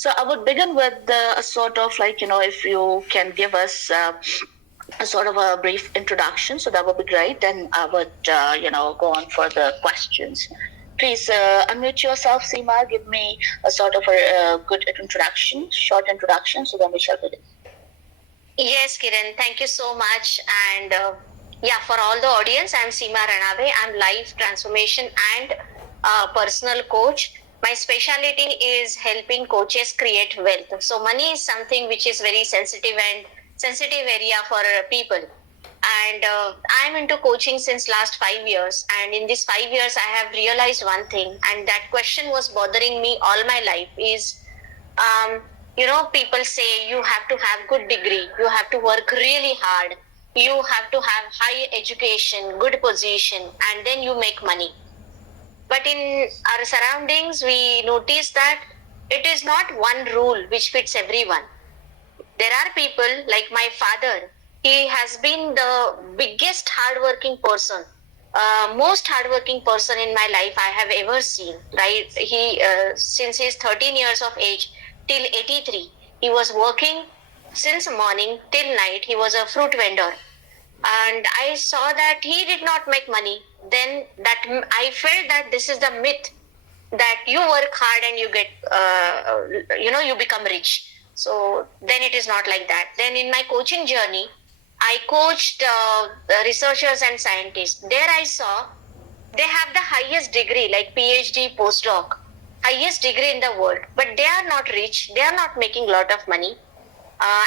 So I would begin with a sort of like, if you can give us a sort of a brief introduction, so that would be great. Then I would, go on for the questions. Please unmute yourself, Seema. Give me a sort of a good introduction, short introduction, so then we shall begin. Yes, Kiran, thank you so much. And for all the audience, I'm Seema Ranaware. I'm life transformation and personal coach. My specialty is helping coaches create wealth. So money is something which is very sensitive area for people. And I'm into coaching since last 5 years. And in these 5 years, I have realized one thing, and that question was bothering me all my life is, people say you have to have good degree, you have to work really hard, you have to have high education, good position, and then you make money. But in our surroundings, we notice that it is not one rule which fits everyone. There are people like my father. He has been the biggest hardworking person, most hardworking person in my life I have ever seen. Right? He since he's 13 years of age till 83, he was working since morning till night. He was a fruit vendor, and I saw that he did not make money. Then that I felt that this is the myth that you work hard and you get, you become rich. So then it is not like that. Then in my coaching journey, I coached researchers and scientists. There I saw they have the highest degree, like PhD, postdoc, highest degree in the world, but they are not rich. They are not making a lot of money.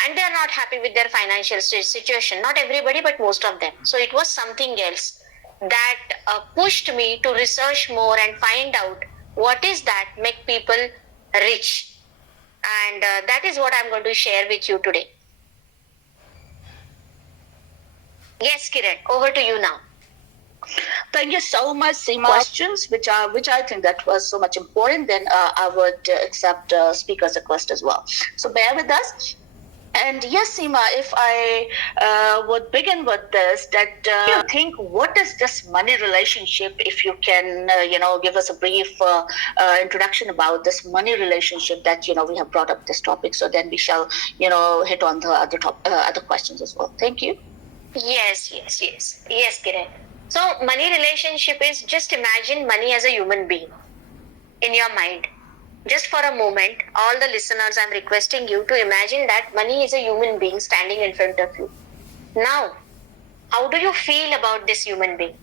And they are not happy with their financial situation. Not everybody, but most of them. So it was something else that pushed me to research more and find out what is that make people rich. And that is what I'm going to share with you today. Yes, Kiran, over to you now. Thank you so much, Seema. Questions, which I think that was so much important. Then I would accept speaker's request as well. So bear with us. And yes, Seema, if I would begin with this, that you think, what is this money relationship? If you can, give us a brief introduction about this money relationship that we have brought up this topic. So then we shall, hit on the other questions as well. Thank you. Yes, Kiran. So money relationship is, just imagine money as a human being in your mind. Just for a moment, all the listeners, I'm requesting you to imagine that money is a human being standing in front of you. Now, how do you feel about this human being?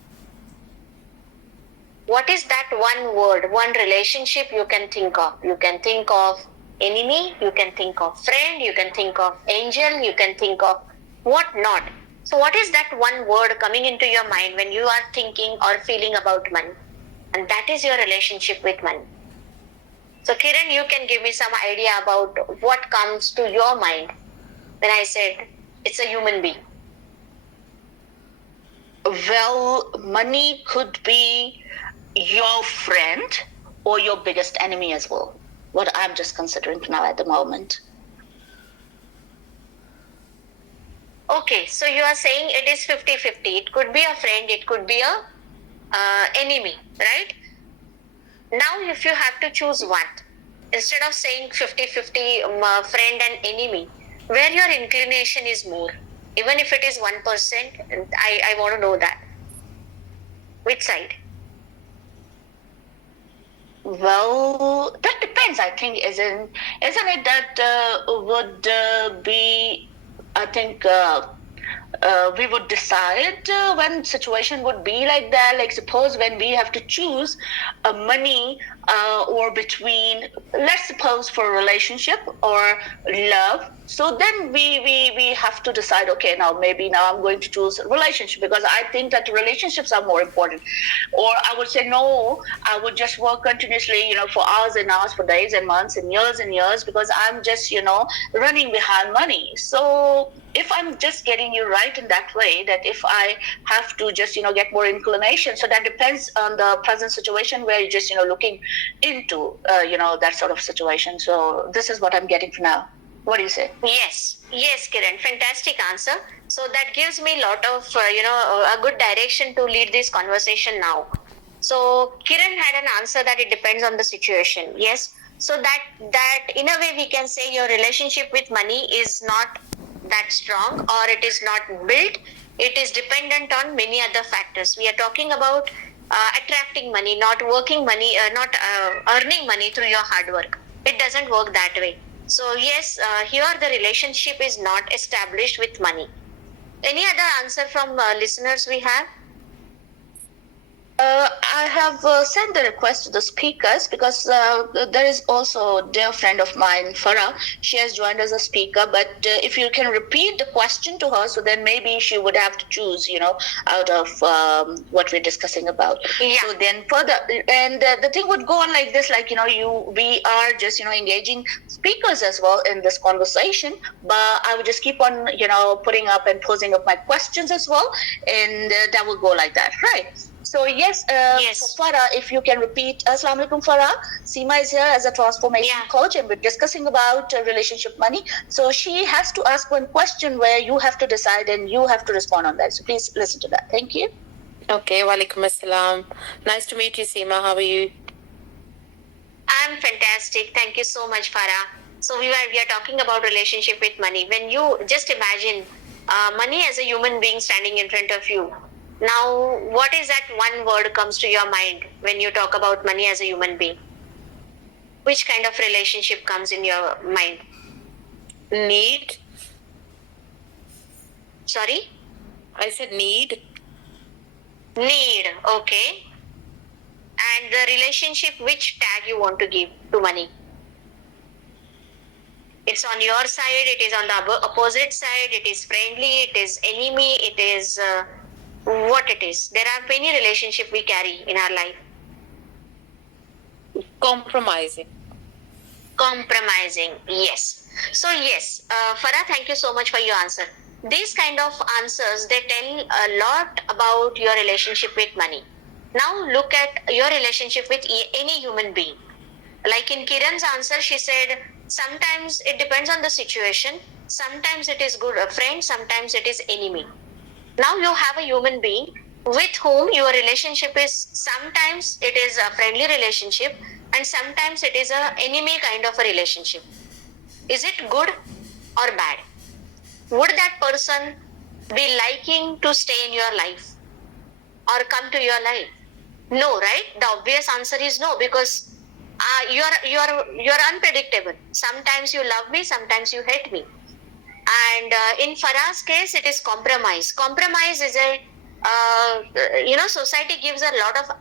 What is that one word, one relationship you can think of? You can think of enemy, you can think of friend, you can think of angel, you can think of what not. So what is that one word coming into your mind when you are thinking or feeling about money? And that is your relationship with money. So Kiran, you can give me some idea about what comes to your mind when I said it's a human being. Well, money could be your friend or your biggest enemy as well. What I'm just considering now at the moment. Okay, so you are saying it is 50-50. It could be a friend, it could be a enemy, right? Now, if you have to choose one, instead of saying 50-50 friend and enemy, where your inclination is more, even if it is 1%, I want to know that. Which side? Well, that depends. I think isn't it that would be, I think we would decide when situation would be like that. Like suppose when we have to choose money or between, let's suppose for a relationship or love. So then we have to decide, okay, now I'm going to choose relationship because I think that relationships are more important. Or I would say, no, I would just work continuously, for hours and hours, for days and months and years because I'm just, running behind money. So if I'm just getting you right in that way, that if I have to just, get more inclination, so that depends on the present situation where you're just, looking into, that sort of situation. So this is what I'm getting for now. What do you say? Yes, Kiran, fantastic answer. So that gives me a lot of, a good direction to lead this conversation now. So Kiran had an answer that it depends on the situation. Yes. So that in a way we can say your relationship with money is not that strong, or it is not built. It is dependent on many other factors. We are talking about attracting money, not working money, not earning money through your hard work. It doesn't work that way. So yes, here the relationship is not established with money. Any other answer from listeners we have? I have sent the request to the speakers because there is also a dear friend of mine, Farah. She has joined as a speaker, but if you can repeat the question to her, so then maybe she would have to choose, out of what we're discussing about. Yeah. So then further, and the thing would go on like this, like, we are just, engaging speakers as well in this conversation, but I would just keep on, putting up and posing up my questions as well, and that will go like that, right? So yes, Yes. for Farah, if you can repeat, Assalamu alaikum Farah. Seema is here as a transformation coach, and we're discussing about relationship money. So she has to ask one question where you have to decide and you have to respond on that. So please listen to that. Thank you. Okay, walaikum assalam. Nice to meet you, Seema. How are you? I'm fantastic. Thank you so much, Farah. So we are talking about relationship with money. When you just imagine money as a human being standing in front of you. Now, what is that one word comes to your mind when you talk about money as a human being? Which kind of relationship comes in your mind? Need. Sorry? I said need. Need. Okay. And the relationship, which tag you want to give to money? It's on your side, it is on the opposite side, it is friendly, it is enemy, it is what it is. There are many relationships we carry in our life. Compromising. Compromising, yes. So yes, Farah, thank you so much for your answer. These kind of answers, they tell a lot about your relationship with money. Now look at your relationship with any human being. Like in Kiran's answer, she said, sometimes it depends on the situation. Sometimes it is good a friend, sometimes it is enemy. Now you have a human being with whom your relationship is, sometimes it is a friendly relationship and sometimes it is a enemy kind of a relationship. Is it good or bad? Would that person be liking to stay in your life or come to your life? No, right? The obvious answer is no, because you're unpredictable. Sometimes you love me, sometimes you hate me. And in Farah's case, it is compromise. Compromise is a society gives a lot of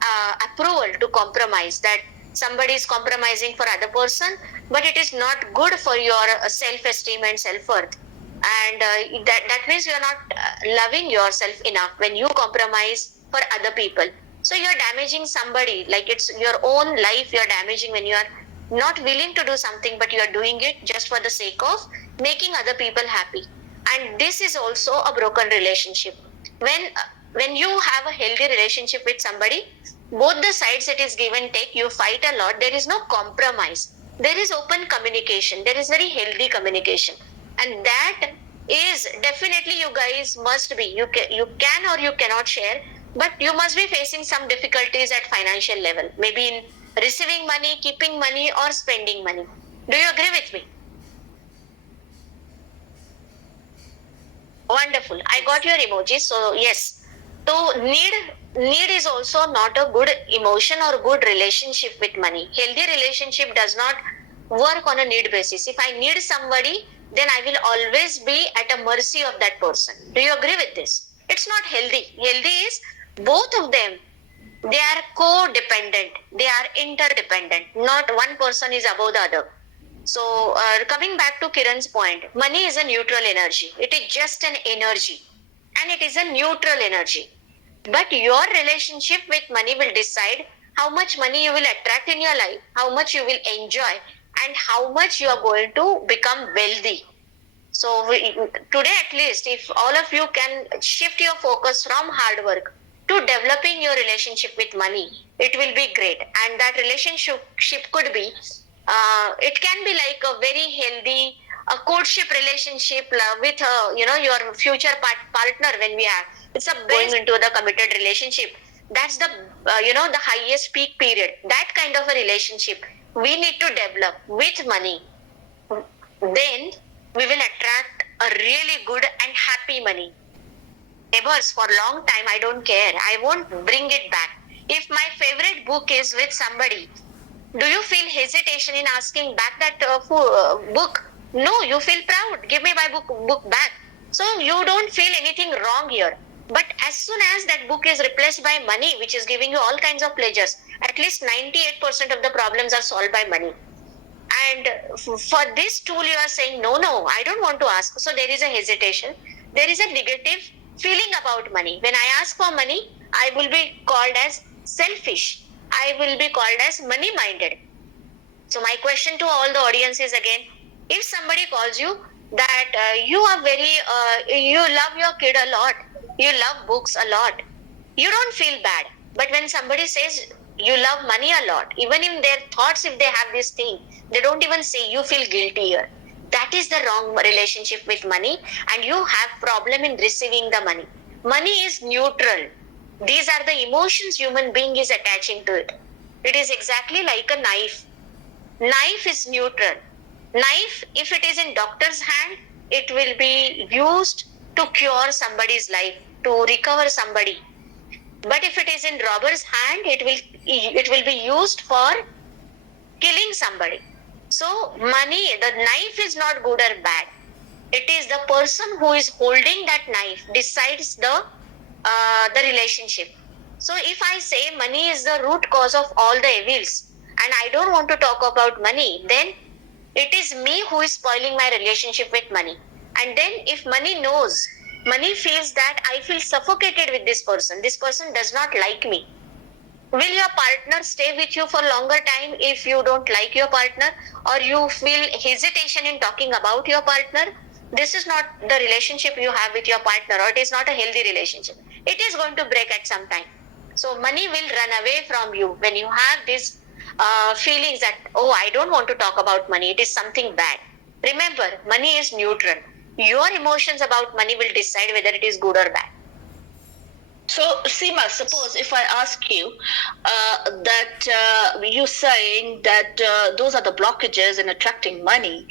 approval to compromise, that somebody is compromising for other person, but it is not good for your self-esteem and self-worth. And that means you are not loving yourself enough when you compromise for other people. So you're damaging somebody, like it's your own life you're damaging when you are not willing to do something, but you are doing it just for the sake of making other people happy. And this is also a broken relationship. When you have a healthy relationship with somebody, both the sides, it is give and take, you fight a lot, there is no compromise, there is open communication, there is very healthy communication. And that is definitely, you guys must be, you can or you cannot share, but you must be facing some difficulties at financial level, maybe in receiving money, keeping money, or spending money. Do you agree with me? Wonderful. I got your emoji. So yes. So need is also not a good emotion or good relationship with money. Healthy relationship does not work on a need basis. If I need somebody, then I will always be at a mercy of that person. Do you agree with this? It's not healthy. Healthy is both of them, they are co-dependent, they are interdependent, not one person is above the other. So coming back to Kiran's point, money is a neutral energy. It is just an energy and it is a neutral energy. But your relationship with money will decide how much money you will attract in your life, how much you will enjoy, and how much you are going to become wealthy. So today at least, if all of you can shift your focus from hard work to developing your relationship with money, it will be great. And that relationship could be, it can be like a very healthy a courtship relationship with your future partner. When we are, it's a going into the committed relationship. That's the the highest peak period. That kind of a relationship we need to develop with money, then we will attract a really good and happy money. Neighbors, for a long time, I don't care. I won't bring it back. If my favorite book is with somebody, do you feel hesitation in asking back that book? No, you feel proud. Give me my book back. So you don't feel anything wrong here. But as soon as that book is replaced by money, which is giving you all kinds of pleasures, at least 98% of the problems are solved by money. And for this tool, you are saying, no, I don't want to ask. So there is a hesitation. There is a negative feeling about money. When I ask for money, I will be called as selfish. I will be called as money minded. So my question to all the audience is again, if somebody calls you that you are you love your kid a lot, you love books a lot, you don't feel bad. But when somebody says you love money a lot, even in their thoughts, if they have this thing, they don't even say, you feel guilty here. That is the wrong relationship with money, and you have problem in receiving the money. Money is neutral. These are the emotions human being is attaching to it. It is exactly like a knife. Knife is neutral. Knife, if it is in doctor's hand, it will be used to cure somebody's life, to recover somebody. But if it is in robber's hand, it will be used for killing somebody. So money, the knife is not good or bad. It is the person who is holding that knife decides the relationship. So if I say money is the root cause of all the evils, and I don't want to talk about money, then it is me who is spoiling my relationship with money. And then if money feels that I feel suffocated with this person does not like me. Will your partner stay with you for longer time if you don't like your partner, or you feel hesitation in talking about your partner? This is not the relationship you have with your partner, or it is not a healthy relationship. It is going to break at some time. So money will run away from you when you have these feelings that, oh, I don't want to talk about money. It is something bad. Remember, money is neutral. Your emotions about money will decide whether it is good or bad. So, Seema, suppose if I ask you that you saying that those are the blockages in attracting money,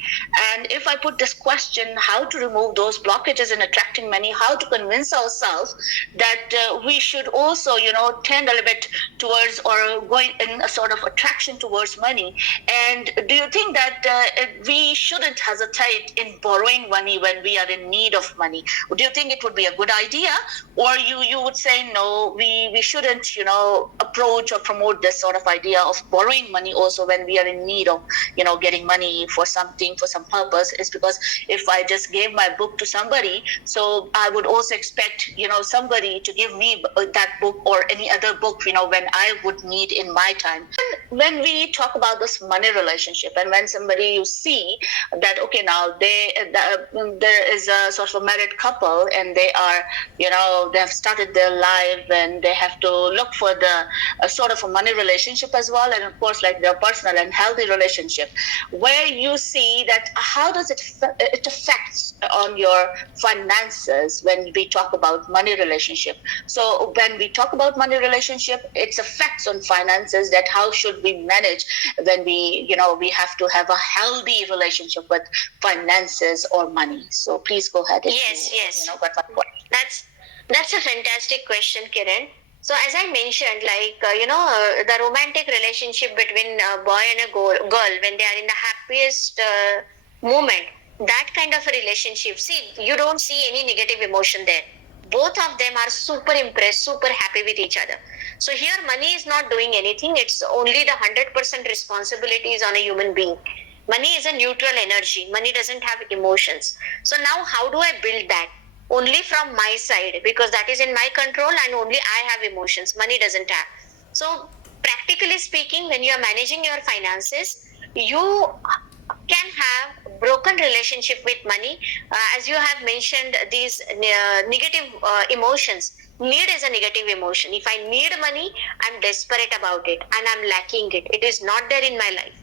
and if I put this question, how to remove those blockages in attracting money, how to convince ourselves that we should also, tend a little bit towards or going in a sort of attraction towards money, and do you think that we shouldn't hesitate in borrowing money when we are in need of money? Do you think it would be a good idea, or you would say no, we shouldn't approach or promote this sort of idea of borrowing money also when we are in need of getting money for something, for some purpose? Is because if I just gave my book to somebody, so I would also expect somebody to give me that book or any other book when I would need in my time. When we talk about this money relationship, and when somebody you see that okay, now there is a sort of a married couple, and they are they have started their life, and they have to look for the sort of a money relationship as well, and of course like their personal and healthy relationship, where you see that how does it affects on your finances when we talk about money relationship. So when we talk about money relationship, its effects on finances, that how should we manage when we have to have a healthy relationship with finances or money. So please go ahead. Yes. That's a fantastic question, Kiran. So as I mentioned, the romantic relationship between a boy and a girl, when they are in the happiest moment, that kind of a relationship, see, you don't see any negative emotion there. Both of them are super impressed, super happy with each other. So here money is not doing anything. It's only the 100% responsibility is on a human being. Money is a neutral energy. Money doesn't have emotions. So now how do I build that? Only from my side, because that is in my control and only I have emotions. Money doesn't have. So practically speaking, when you are managing your finances, you can have broken relationship with money. As you have mentioned, these negative emotions. Need is a negative emotion. If I need money, I'm desperate about it and I'm lacking it. It is not there in my life.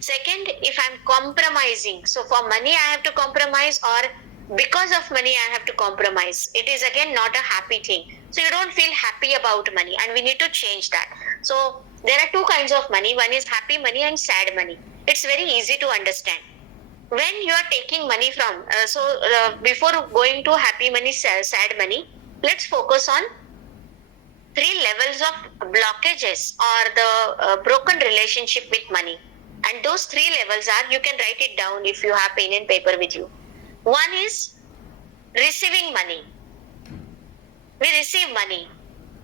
Second, if I'm compromising, so for money I have to compromise, or because of money I have to compromise, it is again not a happy thing. So you don't feel happy about money, and we need to change that. So There are two kinds of money. One is happy money and sad money. It's very easy to understand. When you are taking money from, before going to happy money, sad money, let's focus on three levels of blockages or the broken relationship with money. And those three levels are, you can write it down if you have pen and paper with you. One is receiving money. We receive money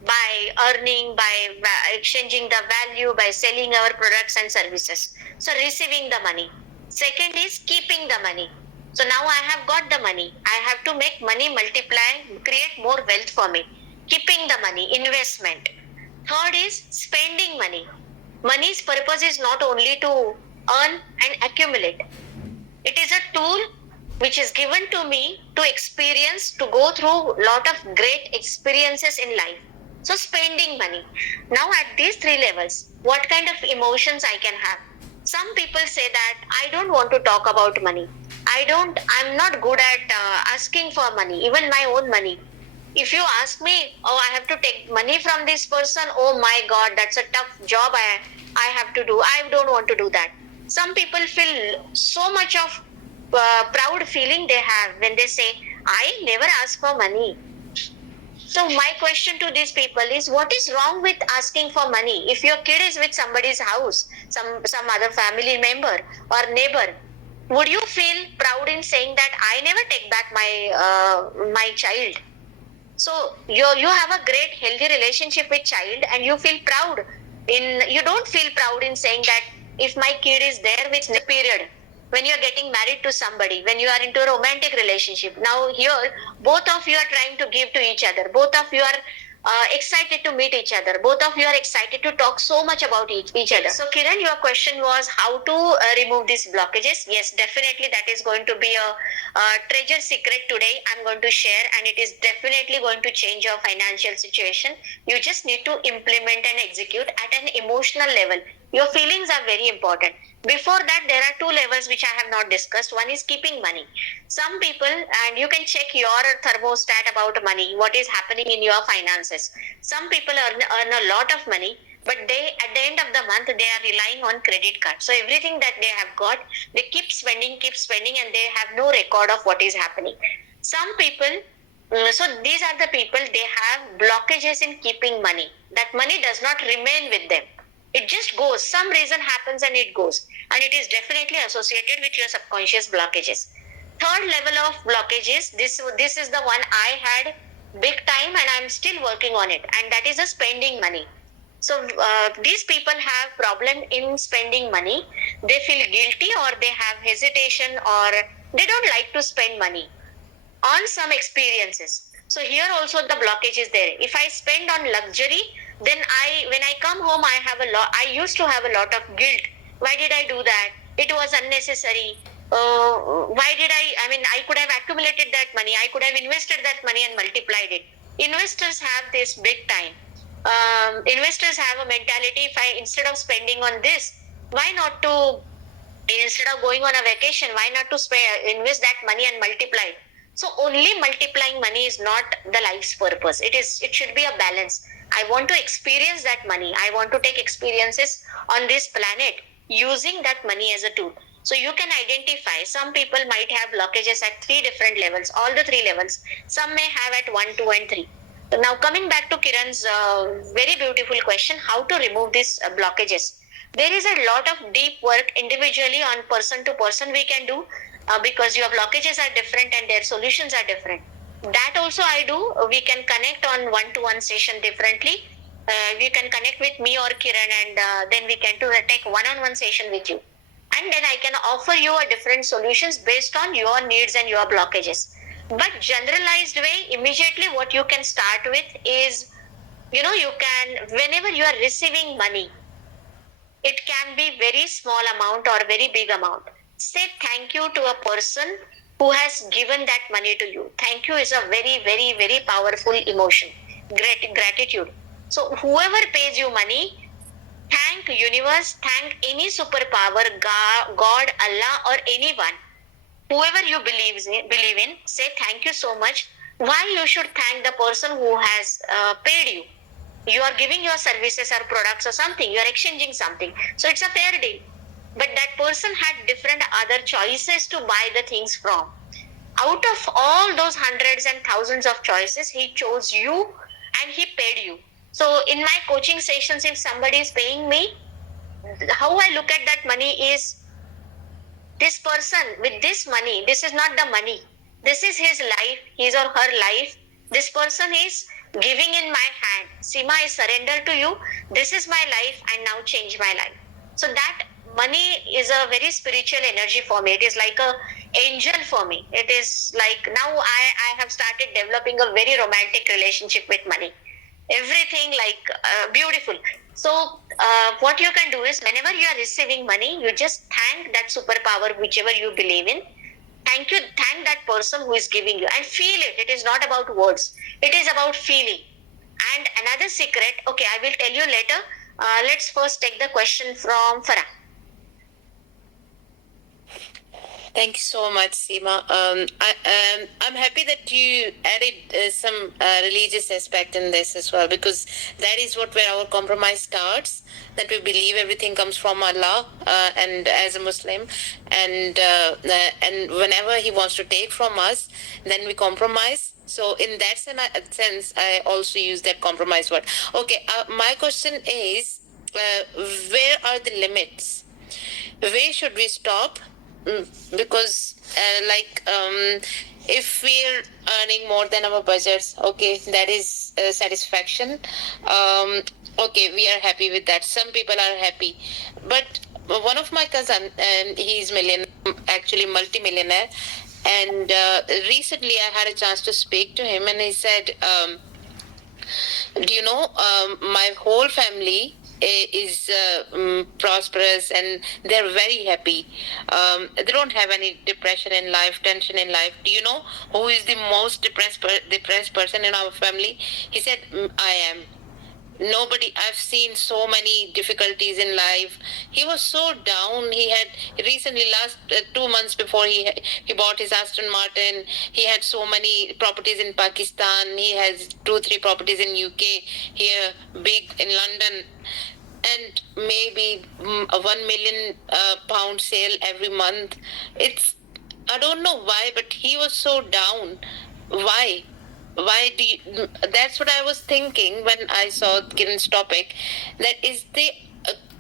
by earning, by exchanging the value, by selling our products and services. So receiving the money. Second is keeping the money. So now I have got the money. I have to make money multiply, create more wealth for me. Keeping the money, investment. Third is spending money. Money's purpose is not only to earn and accumulate. It is a tool which is given to me to experience, to go through lot of great experiences in life. So spending money. Now at these three levels, what kind of emotions I can have? Some people say that I don't want to talk about money. I'm not good at asking for money, even my own money. If you ask me, oh, I have to take money from this person, oh my God, that's a tough job I have to do. I don't want to do that. Some people feel so much of proud feeling they have when they say, I never ask for money. So my question to these people is, what is wrong with asking for money? If your kid is with somebody's house, some other family member or neighbor, would you feel proud in saying that I never take back my child? So you have a great healthy relationship with child, and you feel proud in, you don't feel proud in saying that if my kid is there with the period, when you are getting married to somebody, when you are into a romantic relationship. Now here both of you are trying to give to each other, both of you are excited to meet each other, both of you are excited to talk so much about each other. So Kiran, your question was how to remove these blockages. Yes, definitely that is going to be a treasure secret today I'm going to share, and it is definitely going to change your financial situation. You just need to implement and execute at an emotional level. Your feelings are very important. Before that, there are two levels which I have not discussed. One is keeping money. Some people, and you can check your thermostat about money, what is happening in your finances. Some people earn a lot of money, but they, at the end of the month, they are relying on credit card. So everything that they have got, they keep spending, and they have no record of what is happening. Some people, so these are the people, they have blockages in keeping money. That money does not remain with them. It just goes. Some reason happens and it goes. And it is definitely associated with your subconscious blockages. Third level of blockages, this is the one I had big time and I'm still working on it. And that is a spending money. So these people have problem in spending money. They feel guilty, or they have hesitation, or they don't like to spend money on some experiences. So here also the blockage is there. If I spend on luxury, then when I come home, I used to have a lot of guilt. Why did I do that? It was unnecessary. Why did I mean, I could have accumulated that money. I could have invested that money and multiplied it. Investors have this big time. Investors have a mentality, if I, instead of spending on this, why not to, instead of going on a vacation, why not to invest that money and multiply it? So only multiplying money is not the life's purpose. It should be a balance. I want to experience that money. I want to take experiences on this planet using that money as a tool. So you can identify, some people might have blockages at three different levels, all the three levels. Some may have at 1, 2, and 3. So now coming back to Kiran's very beautiful question, how to remove these blockages. There is a lot of deep work individually on person to person we can do, because your blockages are different and their solutions are different. That also I do. We can connect on one-to-one session differently. We can connect with me or Kiran, and then we can take one-on-one session with you. And then I can offer you a different solutions based on your needs and your blockages. But generalized way, immediately what you can start with is, you can, whenever you are receiving money, it can be very small amount or very big amount. Say thank you to a person who has given that money to you. Thank you is a very, very, very powerful emotion. Great gratitude. So whoever pays you money, thank universe, thank any superpower, God, Allah, or anyone, whoever you believe in, say thank you so much. Why you should thank the person who has paid you? You are giving your services or products or something, you are exchanging something, so it's a fair deal. But that person had different other choices to buy the things from. Out of all those hundreds and thousands of choices, he chose you and he paid you. So in my coaching sessions, if somebody is paying me, how I look at that money is, this person with this money, this is not the money, this is his life, his or her life. This person is giving in my hand. Seema, I surrender to you. This is my life and now change my life. So that money is a very spiritual energy for me. It is like a angel for me. It is like now I have started developing a very romantic relationship with money. Everything like beautiful. So what you can do is, whenever you are receiving money, you just thank that superpower, whichever you believe in. Thank that person who is giving you, and feel it. It is not about words, it is about feeling. And another secret, okay, I will tell you later. Let's first take the question from Farah. Thank you so much, Seema. I'm happy that you added some religious aspect in this as well, because that is where our compromise starts. That we believe everything comes from Allah, and as a Muslim, and whenever He wants to take from us, then we compromise. So in that sense, I also use that compromise word. Okay, my question is, where are the limits? Where should we stop? Because if we're earning more than our budgets, okay, that is satisfaction. Okay, we are happy with that. Some people are happy, but one of my cousin, he's actually multi-millionaire, and recently I had a chance to speak to him, and he said, do you know, my whole family is prosperous and they're very happy. They don't have any depression in life, tension in life. Do you know who is the most depressed person in our family? He said, I am. Nobody, I've seen so many difficulties in life. He was so down. He had recently, last 2 months before he bought his Aston Martin, he had so many properties in Pakistan. He has 2-3 properties in UK, here big in London, and maybe a 1 million pound sale every month. It's, I don't know why, but he was so down. Why do you, that's what I was thinking when I saw Kiran's topic. That is the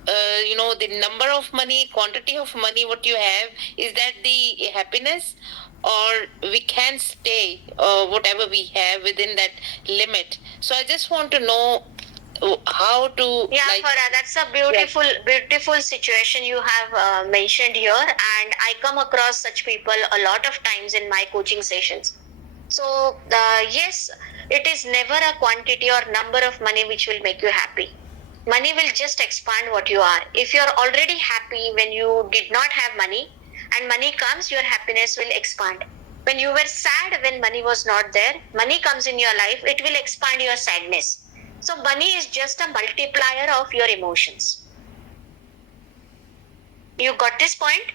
the number of money, quantity of money what you have, is that the happiness, or we can stay whatever we have within that limit. So I just want to know how to, yeah, Farah, that's a beautiful situation you have mentioned here, and I come across such people a lot of times in my coaching sessions. So yes, it is never a quantity or number of money which will make you happy. Money will just expand what you are. If you are already happy when you did not have money, and money comes, your happiness will expand. When you were sad when money was not there, money comes in your life, it will expand your sadness. So money is just a multiplier of your emotions. You got this point?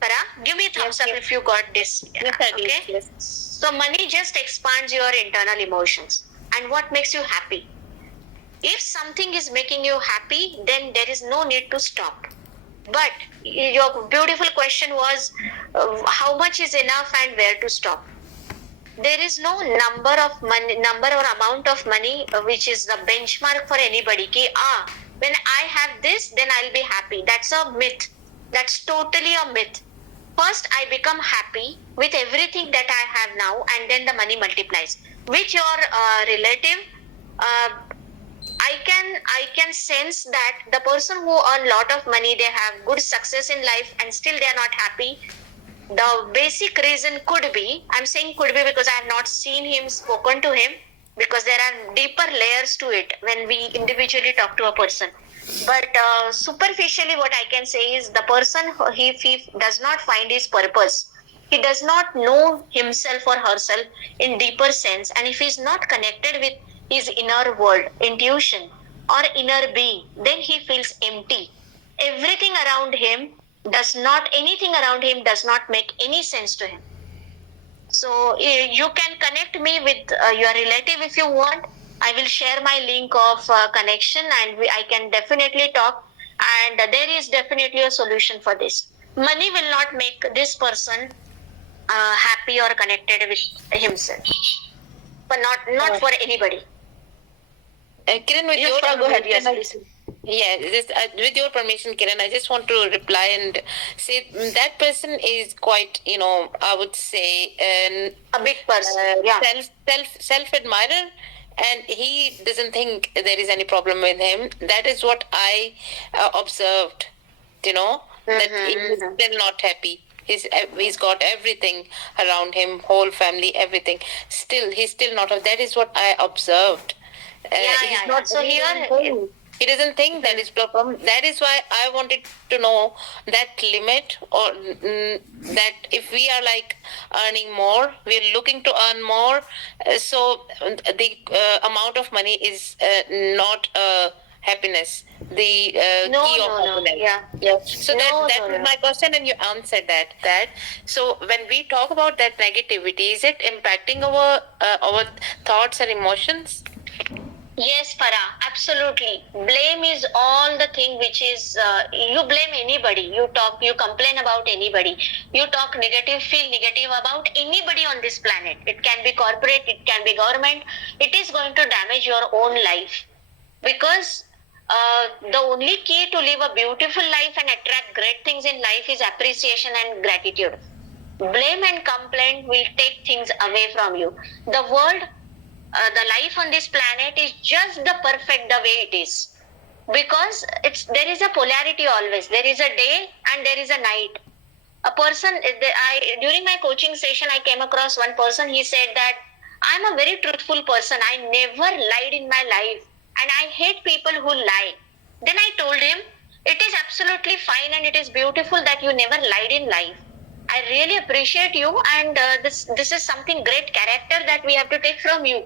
Farah, give me a thumbs up if you got this. Okay? yes. So money just expands your internal emotions. And what makes you happy? If something is making you happy, then there is no need to stop. But your beautiful question was, how much is enough and where to stop? There is no number or amount of money which is the benchmark for anybody. When I have this, then I'll be happy. That's a myth. That's totally a myth. First, I become happy with everything that I have now, and then the money multiplies. With your relative, I can sense that the person who earn lot of money, they have good success in life, and still they are not happy. The basic reason could be, I'm saying could be because I have not seen him, spoken to him, because there are deeper layers to it when we individually talk to a person. But superficially, what I can say is, the person, if he does not find his purpose, he does not know himself or herself in deeper sense, and if he is not connected with his inner world, intuition, or inner being, then he feels empty. Anything around him does not make any sense to him. So you can connect me with your relative if you want. I will share my link of connection, and I can definitely talk. And there is definitely a solution for this. Money will not make this person happy or connected with himself, but not for anybody. Kiran, with Yes, your Farah, go ahead. Yes, permission, please. yeah, with your permission, Kiran, I just want to reply and say that person is quite, I would say, A big person. Yeah. self admirer, and he doesn't think there is any problem with him. That is what I observed. That he's still not happy. He's got everything around him, whole family, everything. Still, he's still not. That is what I observed. He's not. So He here, doesn't think. He doesn't think that is problem. That is why I wanted to know that limit, or that if we are like earning more, we're looking to earn more. So the amount of money is not happiness. The no, key of no, no. happiness. Yeah. Yes. So No, that no, was no. my question, and you answered that. So when we talk about that negativity, is it impacting our thoughts and emotions? Yes, Farah, absolutely. Blame is all the thing which is, you blame anybody. You complain about anybody. You talk negative, feel negative about anybody on this planet. It can be corporate, it can be government. It is going to damage your own life. Because the only key to live a beautiful life and attract great things in life is appreciation and gratitude. Blame and complaint will take things away from you. The world, the life on this planet is just the perfect the way it is, because there is a polarity always. There is a day and there is a night. A person, during my coaching session, I came across one person. He said that I'm a very truthful person. I never lied in my life, and I hate people who lie. Then I told him, it is absolutely fine and it is beautiful that you never lied in life. I really appreciate you, and this is something great character that we have to take from you.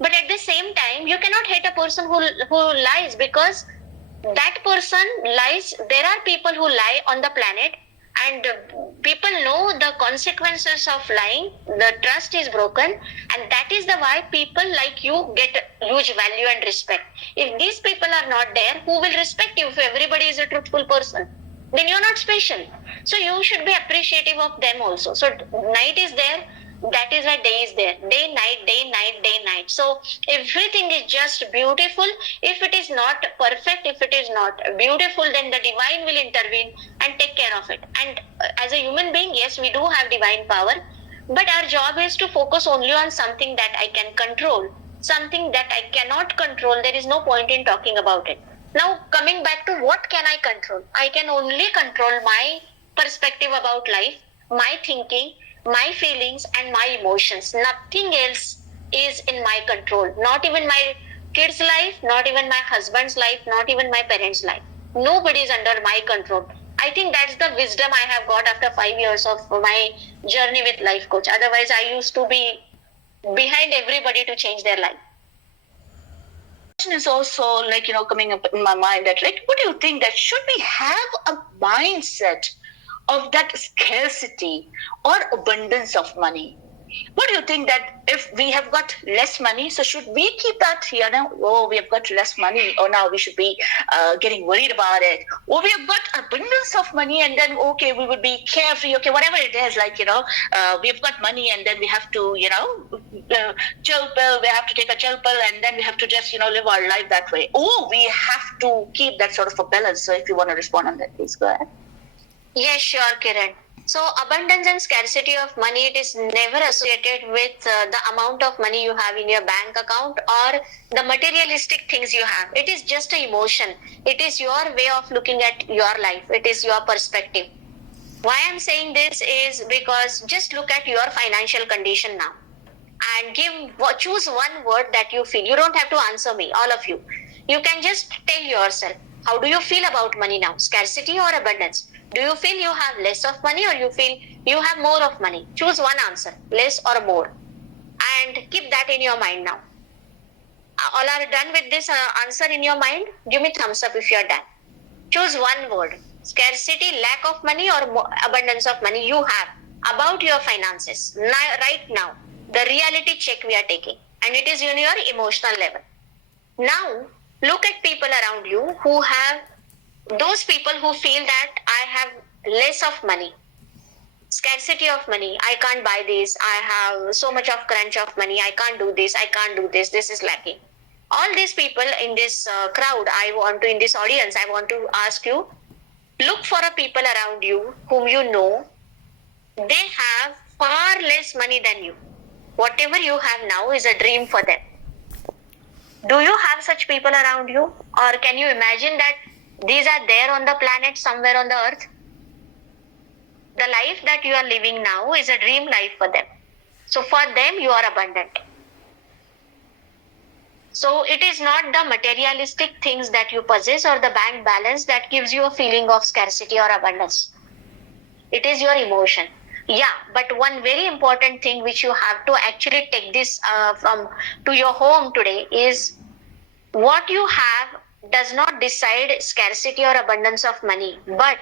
But at the same time, you cannot hate a person who lies, because that person lies. There are people who lie on the planet, and people know the consequences of lying. The trust is broken, and that is the why people like you get huge value and respect. If these people are not there, who will respect you? If everybody is a truthful person, then you're not special. So you should be appreciative of them also. So night is there, that is why day is there. Day, night, day, night. So everything is just beautiful. If it is not perfect, if it is not beautiful, then the divine will intervene and take care of it. And as a human being, yes, we do have divine power, but our job is to focus only on something that I can control. Something that I cannot control, there is no point in talking about it. Now, coming back to what can I control? I can only control my perspective about life, my thinking, my feelings, and my emotions. Nothing else is in my control. Not even my kids' life, not even my husband's life, not even my parents' life. Nobody is under my control. I think that's the wisdom I have got after 5 years of my journey with life coach. Otherwise, I used to be behind everybody to change their life. Is also like coming up in my mind that like, what do you think that should we have a mindset of that scarcity or abundance of money? What do you think that if we have got less money, so should we keep that here now? Oh, we have got less money, or now we should be getting worried about it? Or we have got abundance of money, and then okay, we would be carefree. Okay, whatever it is, like we have got money, and then we have to chill pill. We have to take a chill pill, and then we have to just live our life that way. Oh, we have to keep that sort of a balance. So if you want to respond on that, please go ahead. Yes, sure, Kiran. So abundance and scarcity of money, it is never associated with the amount of money you have in your bank account or the materialistic things you have. It is just an emotion. It is your way of looking at your life. It is your perspective. Why I'm saying this is because just look at your financial condition now and choose one word that you feel. You don't have to answer me, all of you. You can just tell yourself, how do you feel about money now? Scarcity or abundance? Do you feel you have less of money, or you feel you have more of money? Choose one answer, less or more, and keep that in your mind now. All are done with this answer in your mind? Give me thumbs up if you are done. Choose one word. Scarcity, lack of money, or abundance of money you have. about your finances. Right now, the reality check we are taking, and it is in your emotional level. Now, look at people around you who have those people who feel that I have less of money, scarcity of money. I can't buy this. I have so much of crunch of money. I can't do this. I can't do this. This is lacking. All these people in this crowd, in this audience, I want to ask you, look for a people around you whom you know, they have far less money than you. Whatever you have now is a dream for them. Do you have such people around you? Or can you imagine that these are there on the planet, somewhere on the earth? The life that you are living now is a dream life for them. So for them, you are abundant. So it is not the materialistic things that you possess or the bank balance that gives you a feeling of scarcity or abundance. It is your emotion. Yeah, but one very important thing which you have to actually take this from to your home today is what you have does not decide scarcity or abundance of money, but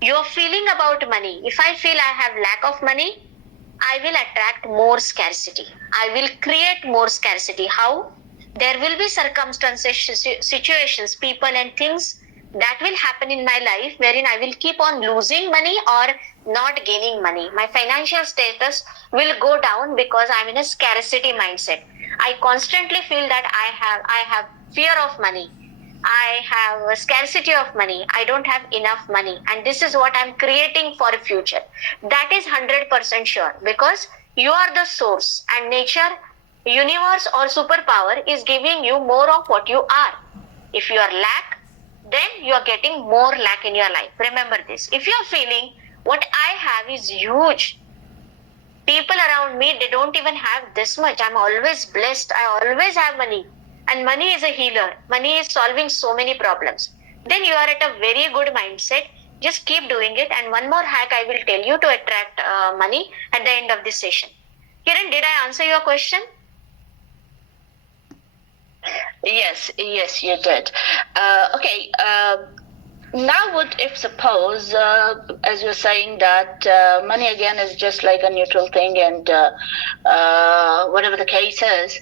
your feeling about money. If I feel I have lack of money, I will attract more scarcity. I will create more scarcity. How? There will be circumstances, situations, people and things that will happen in my life wherein I will keep on losing money or not gaining money. My financial status will go down because I'm in a scarcity mindset. I constantly feel that I have fear of money. I have a scarcity of money. I don't have enough money. And this is what I'm creating for future. That is 100% sure because you are the source and nature, universe or superpower is giving you more of what you are. If you are lack, then you are getting more lack in your life. Remember this. If you are feeling what I have is huge, people around me, they don't even have this much. I'm always blessed. I always have money. And money is a healer. Money is solving so many problems. Then you are at a very good mindset. Just keep doing it. And one more hack I will tell you to attract money at the end of this session. Kiran, did I answer your question? Yes, you did. Okay. Now, if suppose, as you're saying that money again is just like a neutral thing, and whatever the case is,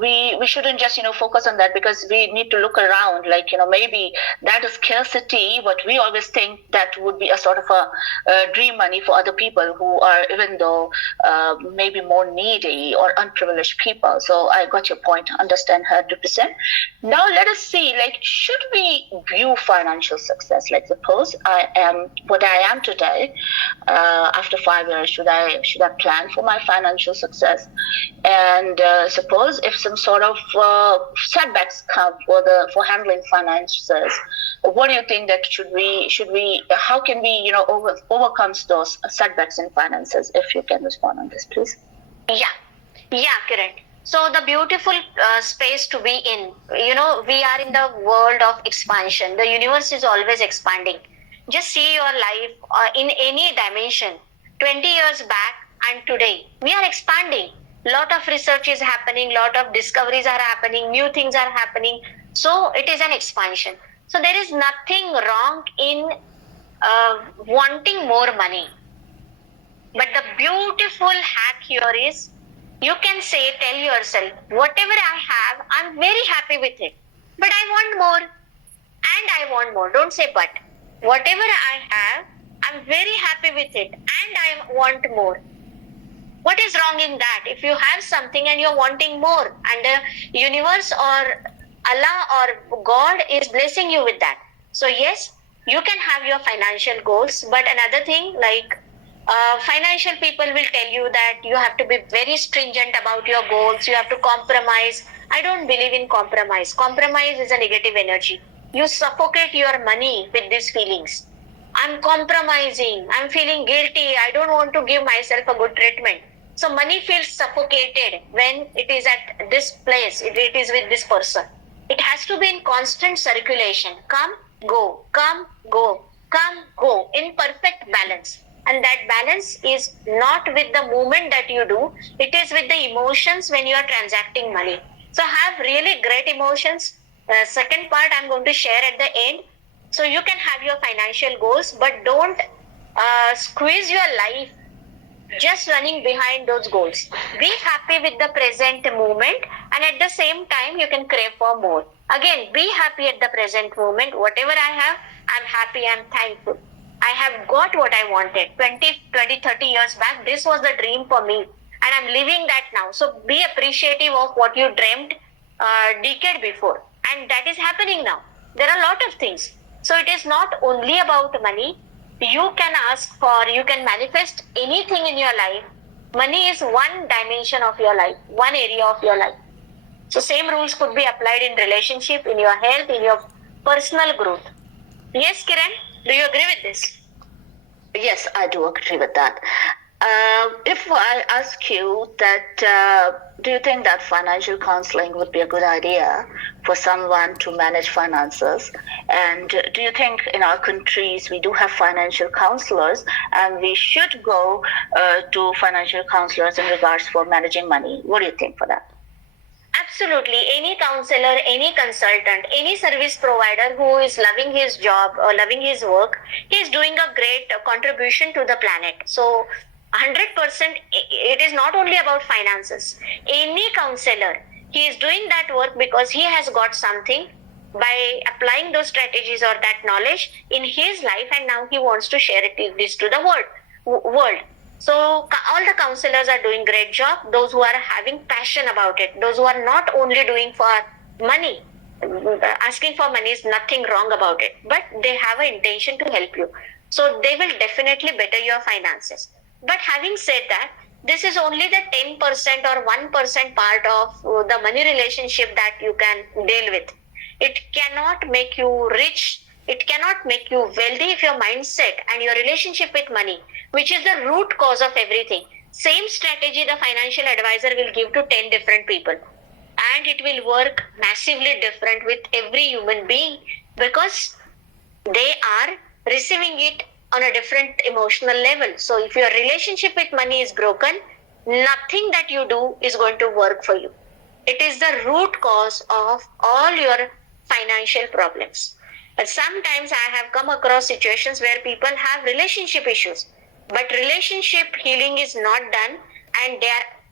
we shouldn't just focus on that, because we need to look around, maybe that is scarcity, what we always think that would be a sort of a dream money for other people who are, even though maybe more needy or unprivileged people. So I got your point, understand 100%. Now let us see, should we view financial success, suppose I am what I am today, after 5 years, should I plan for my financial success? And suppose if some sort of setbacks come for handling finances, what do you think that should we how can we overcome those setbacks in finances? If you can respond on this, please. Yeah, Kiran. So the beautiful space to be in, we are in the world of expansion. The universe is always expanding. Just see your life in any dimension. 20 years back and today, we are expanding. Lot of research is happening, lot of discoveries are happening, new things are happening. So it is an expansion. So there is nothing wrong in wanting more money. But the beautiful hack here is, you can tell yourself, whatever I have, I'm very happy with it. But I want more. And I want more. Don't say but. Whatever I have, I'm very happy with it. And I want more. What is wrong in that? If you have something and you're wanting more, and the universe or Allah or God is blessing you with that. So yes, you can have your financial goals, but another thing, financial people will tell you that you have to be very stringent about your goals, you have to compromise. I don't believe in compromise. Compromise is a negative energy. You suffocate your money with these feelings. I'm compromising, I'm feeling guilty, I don't want to give myself a good treatment. So money feels suffocated when it is at this place, it is with this person. It has to be in constant circulation. Come, go, come, go, come, go, in perfect balance. And that balance is not with the movement that you do, it is with the emotions when you are transacting money. So have really great emotions. Second part I'm going to share at the end. So you can have your financial goals, but don't squeeze your life just running behind those goals. Be happy with the present moment, and at the same time, you can crave for more. Again, be happy at the present moment. Whatever I have, I'm happy, I'm thankful. I have got what I wanted 20, 30 years back. This was the dream for me, and I'm living that now. So be appreciative of what you dreamt decade before, and that is happening now. There are a lot of things. So it is not only about money. You can ask for, you can manifest anything in your life. Money is one dimension of your life, one area of your life. So same rules could be applied in relationship, in your health, in your personal growth. Yes, Kiran, do you agree with this? Yes, I do agree with that. If I ask you that, do you think that financial counseling would be a good idea for someone to manage finances? And do you think in our countries we do have financial counselors and we should go to financial counselors in regards for managing money? What do you think for that? Absolutely. Any counselor, any consultant, any service provider who is loving his job or loving his work, he is doing a great contribution to the planet. So 100%, it is not only about finances. Any counselor, he is doing that work because he has got something by applying those strategies or that knowledge in his life, and now he wants to share this to the world. So all the counselors are doing great job. Those who are having passion about it, those who are not only doing for money, asking for money is nothing wrong about it, but they have an intention to help you. So they will definitely better your finances. But having said that, this is only the 10% or 1% part of the money relationship that you can deal with. It cannot make you rich. It cannot make you wealthy if your mindset and your relationship with money, which is the root cause of everything. Same strategy the financial advisor will give to 10 different people. And it will work massively different with every human being because they are receiving it on a different emotional level. So if your relationship with money is broken, nothing that you do is going to work for you. It is the root cause of all your financial problems. But sometimes I have come across situations where people have relationship issues, but relationship healing is not done, and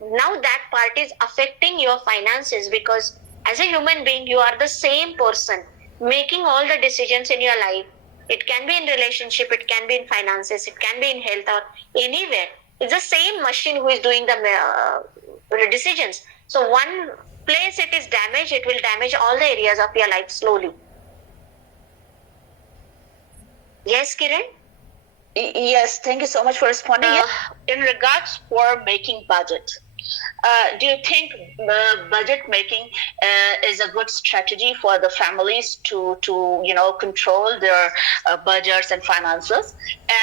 now that part is affecting your finances because as a human being, you are the same person making all the decisions in your life. It can be in relationship, it can be in finances, it can be in health or anywhere. It's the same machine who is doing the decisions. So one place it is damaged, it will damage all the areas of your life slowly. Yes, Kiran? Yes, thank you so much for responding. In regards for making budget, do you think budget making is a good strategy for the families to control their budgets and finances?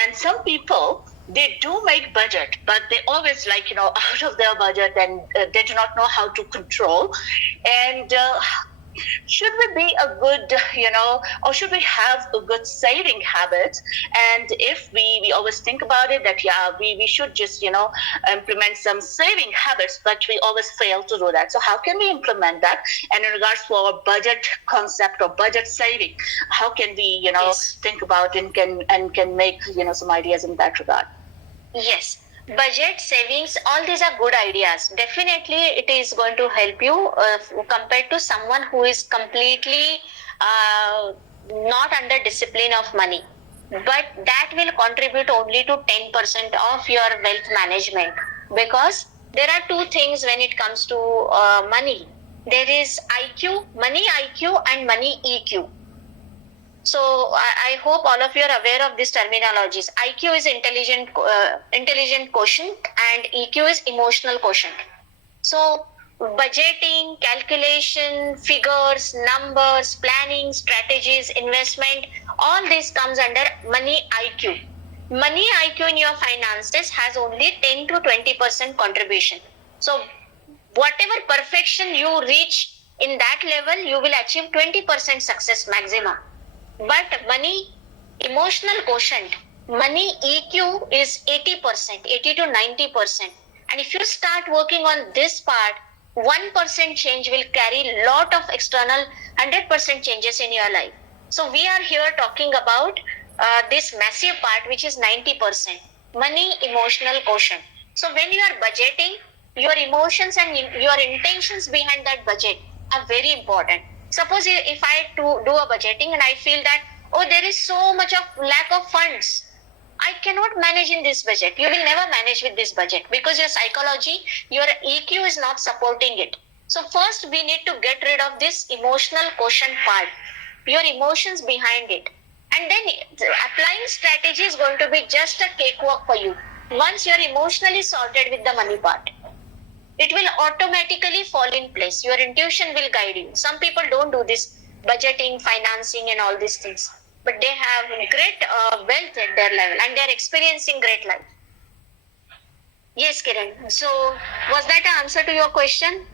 And some people, they do make budget, but they always out of their budget, and they do not know how to control. And should we be a good, or should we have a good saving habit? And if we always think about it, that we should just implement some saving habits, but we always fail to do that. So how can we implement that? And in regards to our budget concept or budget saving, how can we Yes. think about and can make some ideas in that regard? Yes, budget savings, all these are good ideas. Definitely, it is going to help you compared to someone who is completely not under discipline of money. But that will contribute only to 10% of your wealth management because there are two things when it comes to money. There is IQ, money IQ, and money EQ. So I hope all of you are aware of these terminologies. IQ is intelligent quotient, and EQ is emotional quotient. So budgeting, calculation, figures, numbers, planning, strategies, investment, all this comes under money IQ. Money IQ in your finances has only 10 to 20% contribution. So whatever perfection you reach in that level, you will achieve 20% success maximum. But money emotional quotient, money EQ is 80%, 80 to 90%. And if you start working on this part, 1% change will carry lot of external 100% changes in your life. So we are here talking about this massive part, which is 90%, money, emotional quotient. So when you are budgeting, your emotions and your intentions behind that budget are very important. Suppose if I do a budgeting and I feel that, oh, there is so much of lack of funds, I cannot manage in this budget. You will never manage with this budget because your psychology, your EQ is not supporting it. So first we need to get rid of this emotional quotient part, your emotions behind it. And then applying strategy is going to be just a cakewalk for you. Once you're emotionally sorted with the money part, it will automatically fall in place. Your intuition will guide you. Some people don't do this budgeting, financing, and all these things, but they have great wealth at their level and they're experiencing great life. Yes, Kiran. So, was that an answer to your question?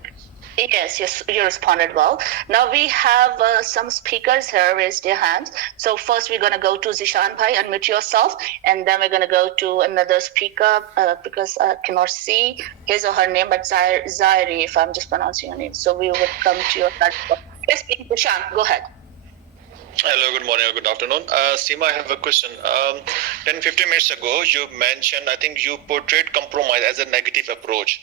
Yes, you responded well. Now we have some speakers here raised their hands. So first we're going to go to Zishan Bhai, unmute yourself, and then we're going to go to another speaker because I cannot see his or her name, but Zairi, if I'm just pronouncing your name. So we would come to your platform. Yes, Zishan, go ahead. Hello, good morning or good afternoon. Seema, I have a question. 10-15 minutes ago, you mentioned, I think you portrayed compromise as a negative approach.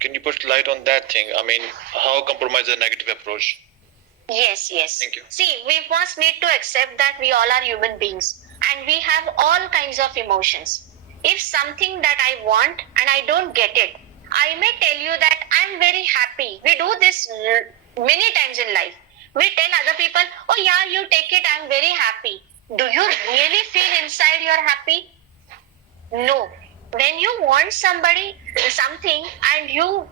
Can you put light on that thing? I mean, how compromise is a negative approach? Yes. Thank you. See, we first need to accept that we all are human beings and we have all kinds of emotions. If something that I want and I don't get it, I may tell you that I'm very happy. We do this many times in life. We tell other people, oh yeah, you take it, I'm very happy. Do you really feel inside you're happy? No. When you want something and you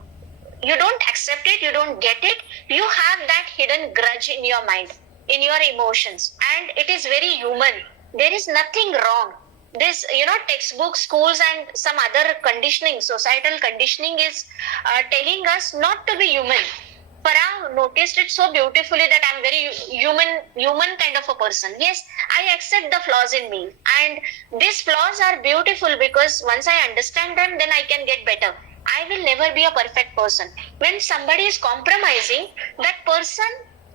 don't accept it, you don't get it, you have that hidden grudge in your mind, in your emotions, and it is very human. There is nothing wrong. This, textbook, schools, and some other conditioning, societal conditioning is telling us not to be human. Farah noticed it so beautifully that I'm very human kind of a person. Yes, I accept the flaws in me, and these flaws are beautiful because once I understand them, then I can get better. I will never be a perfect person. When somebody is compromising, that person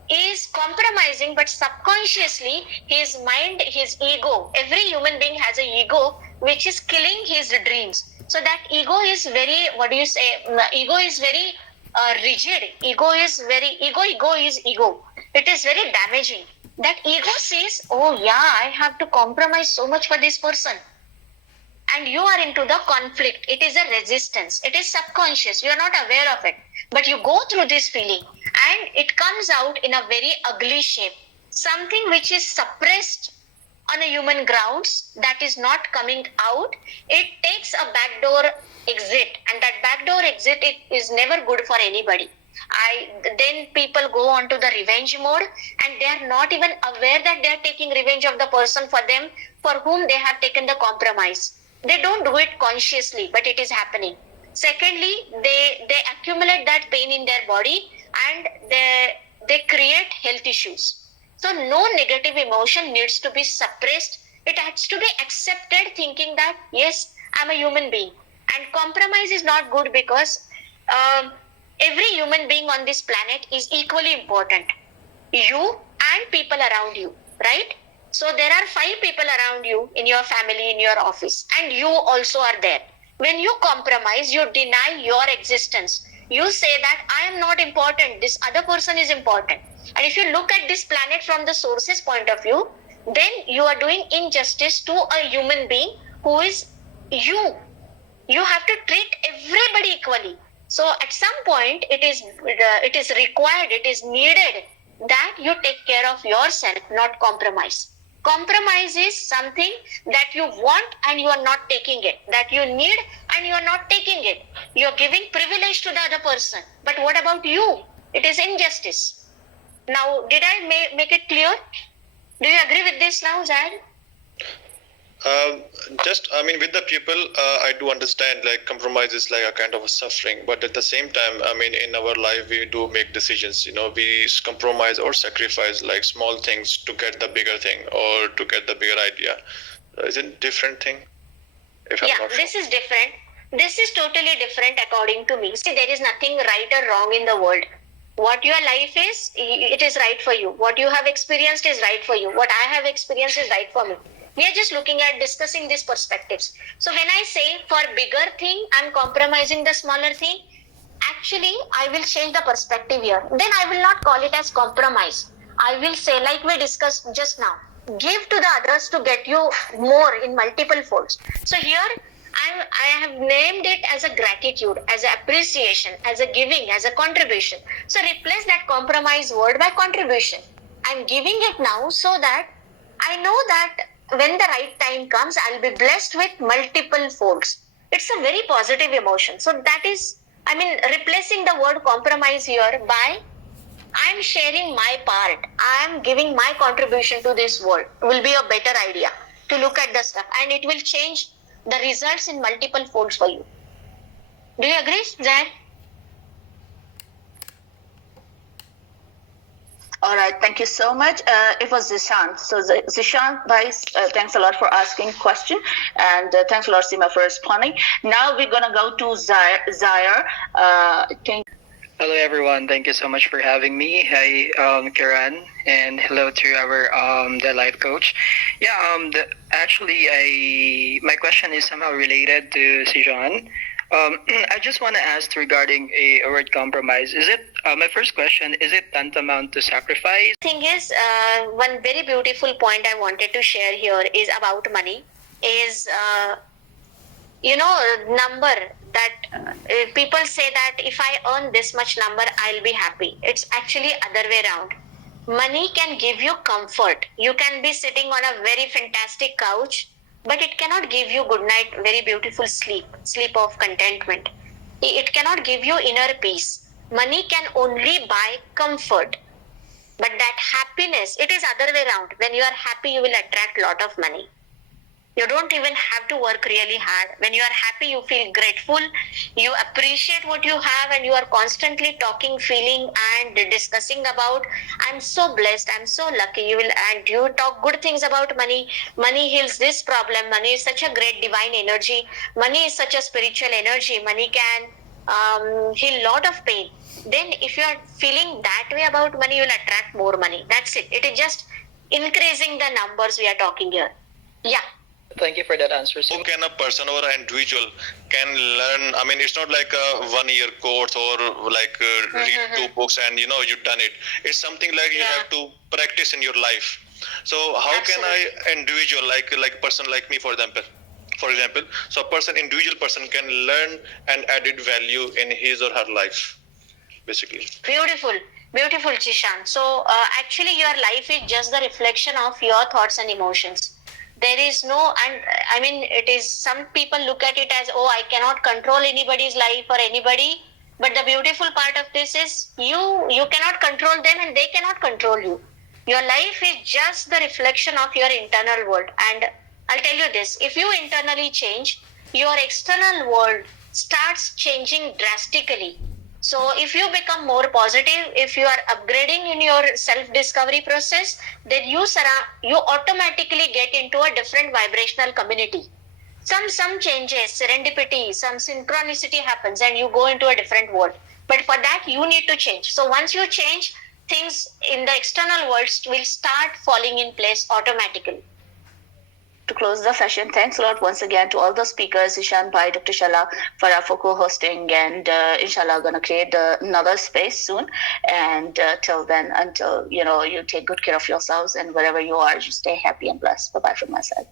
is compromising, but subconsciously, his mind, his ego, every human being has an ego which is killing his dreams. So that ego is very, ego is very rigid. Ego is ego. It is very damaging. That ego says, oh yeah, I have to compromise so much for this person. And you are into the conflict. It is a resistance. It is subconscious. You are not aware of it. But you go through this feeling and it comes out in a very ugly shape. Something which is suppressed on a human grounds that is not coming out. It takes a backdoor exit, and that backdoor exit is never good for anybody. Then people go on to the revenge mode and they are not even aware that they are taking revenge of the person for whom they have taken the compromise. They don't do it consciously, but it is happening. Secondly, they accumulate that pain in their body and they create health issues. So no negative emotion needs to be suppressed. It has to be accepted, thinking that yes, I'm a human being. And compromise is not good because every human being on this planet is equally important. You and people around you, right? So there are 5 people around you in your family, in your office, and you also are there. When you compromise, you deny your existence. You say that I am not important, this other person is important. And if you look at this planet from the source's point of view, then you are doing injustice to a human being who is you. You have to treat everybody equally. So at some point, it is required, it is needed that you take care of yourself, not compromise. Compromise is something that you want and you are not taking it, that you need and you are not taking it. You are giving privilege to the other person. But what about you? It is injustice. Now, did I make it clear? Do you agree with this now, Zaid? With the people, I do understand like compromise is like a kind of a suffering, but at the same time, in our life, we do make decisions, we compromise or sacrifice like small things to get the bigger thing or to get the bigger idea. Is it different thing? This is different. This is totally different according to me. See, there is nothing right or wrong in the world. What your life is, it is right for you. What you have experienced is right for you. What I have experienced is right for me. We are just looking at discussing these perspectives. So when I say for bigger thing, I'm compromising the smaller thing, actually I will change the perspective here. Then I will not call it as compromise. I will say, like we discussed just now, give to the others to get you more in multiple folds. So here I have named it as a gratitude, as an appreciation, as a giving, as a contribution. So replace that compromise word by contribution. I'm giving it now so that I know that when the right time comes, I'll be blessed with multiple folds. It's a very positive emotion. So that is, I mean, replacing the word compromise here by I'm sharing my part. I'm giving my contribution to this world will be a better idea to look at the stuff, and it will change the results in multiple folds for you. Do you agree, Zaid? All right, thank you so much. It was Zishant. So Zishant, guys, thanks a lot for asking question, and thanks a lot, Seema, for responding. Now we're gonna go to Zaire. Hello, everyone. Thank you so much for having me. Hi, Kiran, and hello to our the life coach. Yeah, my question is somehow related to Sijan. I just want to ask regarding a word compromise. Is it my first question? Is it tantamount to sacrifice? Thing is, one very beautiful point I wanted to share here is about money. Is number that people say that if I earn this much number, I'll be happy. It's actually other way around. Money can give you comfort. You can be sitting on a very fantastic couch, but it cannot give you good night, very beautiful sleep of contentment. It cannot give you inner peace. Money can only buy comfort. But that happiness, it is other way around. When you are happy, you will attract a lot of money. You don't even have to work really hard. When you are happy, you feel grateful, you appreciate what you have, and you are constantly talking, feeling, and discussing about, I'm so blessed, I'm so lucky. And you talk good things about money. Money heals this problem. Money is such a great divine energy. Money is such a spiritual energy. Money can heal a lot of pain. Then if you are feeling that way about money, you will attract more money. That's it. It is just increasing the numbers we are talking here. Yeah. Thank you for that answer. How can a person or an individual can learn? I mean, it's not like a 1 year course or like read 2 books and you've done it. It's something like you have to practice in your life. So how can I individual like person like me, for example, so individual person can learn and added value in his or her life, basically. Beautiful, Chishan. So actually your life is just the reflection of your thoughts and emotions. There is no, and I mean, it is, some people look at it as, oh, I cannot control anybody's life or anybody. But the beautiful part of this is you cannot control them and they cannot control you. Your life is just the reflection of your internal world. And I'll tell you this, if you internally change, your external world starts changing drastically. So if you become more positive, if you are upgrading in your self-discovery process, then you automatically get into a different vibrational community. Some changes, serendipity, some synchronicity happens and you go into a different world. But for that, you need to change. So once you change, things in the external world will start falling in place automatically. To close the session, thanks a lot once again to all the speakers, Ishan Bhai, Dr. Shala, Farah for co-hosting, and inshallah gonna create another space soon. And till then, until you take good care of yourselves and wherever you are, just stay happy and blessed. Bye bye from my side.